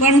1